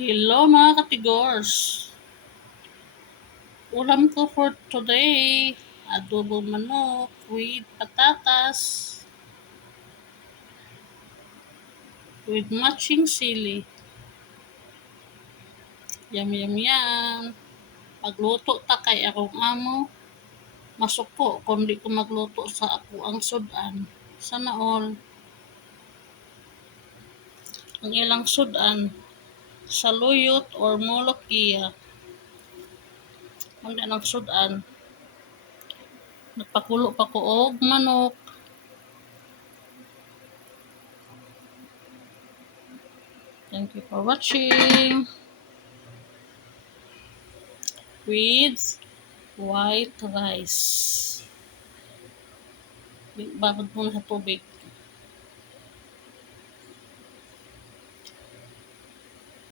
Hello mga katigors! Ulam ko for today, adobong manok with patatas with matching sili. Yum yum yum! Pagluto ta kay akong amo, masuko kung di ko magluto sa ako ang sudan. Sana all. Ang ilang sudan, saluyot or molokia. Ang ilang sudan, nagpakulo pa ko og manok. Thank you for watching. With white rice. Bakit muna sa tubig.